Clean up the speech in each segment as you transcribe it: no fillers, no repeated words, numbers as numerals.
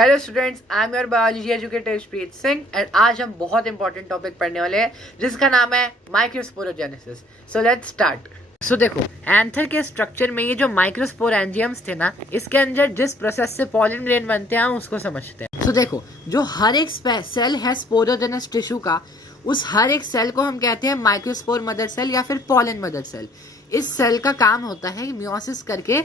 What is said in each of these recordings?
Hello students, I am your biology educator Preet Singh and आज हम बहुत इंपॉर्टेंट टॉपिक पढ़ने वाले हैं जिसका नाम है microsporogenesis. So let's start. So देखो, एंथर के स्ट्रक्चर में ये जो माइक्रोस्पोरेंजियम्स थे ना, इसके अंदर जिस प्रोसेस से पॉलन ग्रेन बनते हैं हम उसको समझते हैं। सो देखो, जो हर एक सेल है स्पोरोजेनस टिश्यू का, उस हर एक सेल को हम कहते हैं माइक्रोस्पोर मदर सेल या फिर पॉलन मदर सेल। इस सेल का काम होता है मियोसिस करके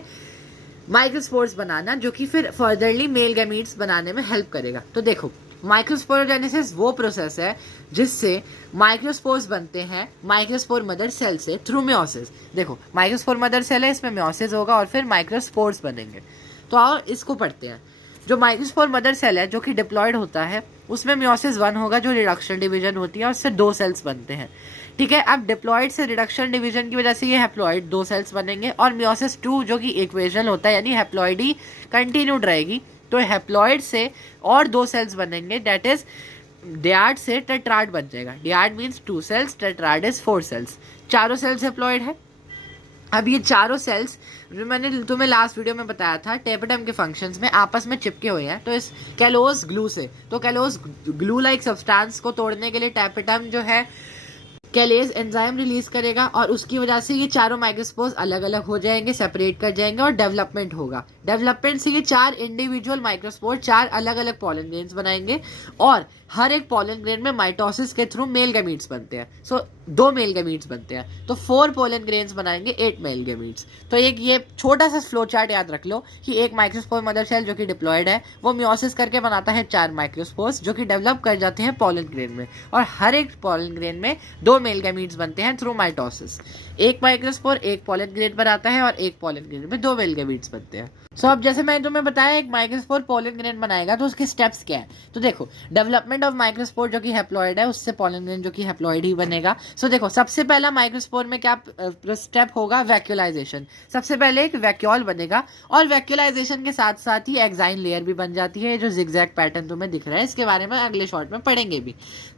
माइक्रोस्पोर्स बनाना, जो कि फिर फर्दरली मेल गैमीट्स बनाने में हेल्प करेगा। तो देखो, माइक्रोस्पोरोजेनेसिस वो प्रोसेस है जिससे माइक्रोस्पोर्स बनते हैं माइक्रोस्पोर मदर सेल से थ्रू मियोसिस। देखो, माइक्रोस्पोर मदर सेल है, इसमें मियोसिस होगा और फिर माइक्रोस्पोर्स बनेंगे। तो आओ इसको पढ़ते हैं। जो माइक्रोस्पोर मदर सेल है जो कि डिप्लॉयड होता है, उसमें मियोसिस 1 होगा जो रिडक्शन डिवीजन होती है और उससे 2 सेल्स बनते हैं। ठीक है, अब डिप्लॉयड से रिडक्शन डिवीजन की वजह से ये हैप्लॉयड 2 सेल्स बनेंगे और मियोसिस 2 जो कि इक्वेशनल होता है, यानी हैप्लॉयड ही कंटिन्यूड रहेगी, तो हैप्लॉयड से और 2 सेल्स बनेंगे, दैट इज डियाड से टेट्राड बन जाएगा। Dyad means 2 cells, tetrad is 4 cells. चारों सेल्स हैप्लॉयड है। अब ये चारों सेल्स जो मैंने तुम्हें लास्ट वीडियो में बताया था टेपिडम के फंक्शंस में आपस में चिपके हुए हैं, तो इस कैलोस ग्लू से, तो कैलोस ग्लू लाइक सब्सटेंस को तोड़ने के लिए टेपिडम जो है कैलेज एंजाइम रिलीज करेगा और उसकी वजह से ये चारों माइक्रोस्पोर्स अलग अलग हो जाएंगे, सेपरेट कर जाएंगे और डेवलपमेंट होगा। डेवलपमेंट से ये 4 इंडिविजुअल माइक्रोस्पोर 4 अलग अलग पॉलन ग्रेन्स बनाएंगे और हर एक पॉलन ग्रेन में माइटोसिस के थ्रू मेल गैमीट्स बनते हैं। सो 2 मेल गैमीट्स बनते हैं, तो 4 पॉलन ग्रेन्स बनाएंगे 8 मेल गैमीट्स। तो एक ये छोटा सा फ्लो चार्ट याद रख लो कि एक माइक्रोस्पोर मदर सेल जो कि डिप्लॉयड है वो मियोसिस करके बनाता है 4 माइक्रोस्पोर्स जो कि डेवलप कर जाते हैं पॉलन ग्रेन में, और हर एक पॉलन ग्रेन में 2 मेल गैमीट्स बनते हैं थ्रू माइटोसिस। एक माइक्रोस्पोर एक पॉलन ग्रेन बनाता है और एक पॉलन ग्रेन में 2 मेल गैमीट्स बनते हैं। सो अब जैसे मैंने तुम्हें बताया एक माइक्रोस्पोर पॉलन ग्रेन बनाएगा तो उसके स्टेप्स क्या है। तो देखो, डेवलपमेंट ऑफ माइक्रोस्पोर जो कि हैप्लॉयड है उससे पॉलन ग्रेन जो कि हैप्लॉयड ही बनेगा। सो देखो, सबसे पहला माइक्रोस्पोर में क्या स्टेप होगा, वैक्यूलाइजेशन। सबसे पहले एक वैक्यूल बनेगा और वैक्यूलाइजेशन के साथ साथ ही एक्साइन लेयर भी बन जाती है, जो जिगजैग पैटर्न तुम्हें दिख रहा है, इसके बारे में अगले शॉर्ट में पढ़ेंगे भी।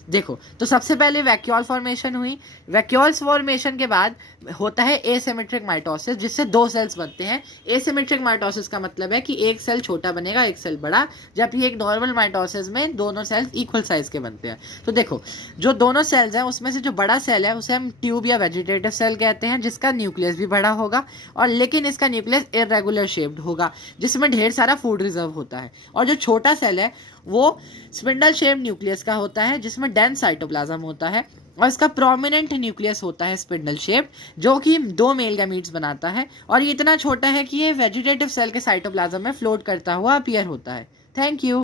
देखो, तो सबसे पहले वैक्यूल फॉर्मेशन हुई। वैक्यूल्स फॉर्मेशन के बाद होता है एसिमेट्रिक माइटोसिस, जिससे 2 सेल्स बनते हैं। एसिमेट्रिक माइटोसिस का मतलब है कि एक सेल छोटा बनेगा एक सेल बड़ा, जबकि एक नॉर्मल माइटोसिस में दोनों सेल्स इक्वल साइज के बनते हैं। तो देखो, जो दोनों सेल्स हैं उसमें से जो बड़ा सेल है उसे हम ट्यूब या वेजिटेटिव सेल कहते हैं, जिसका न्यूक्लियस भी बड़ा होगा और लेकिन इसका न्यूक्लियस इरेगुलर शेप्ड होगा जिसमें ढेर सारा फूड रिजर्व होता है। और जो छोटा सेल है वो स्पिंडल शेप न्यूक्लियस का होता है जिसमें डेंस साइटोप्लाज्म होता है और इसका प्रोमिनेंट न्यूक्लियस होता है स्पिंडल शेप, जो कि 2 मेल गैमीट्स बनाता है और ये इतना छोटा है कि ये वेजिटेटिव सेल के साइटोप्लाज्म में फ्लोट करता हुआ अपीयर होता है। Thank you.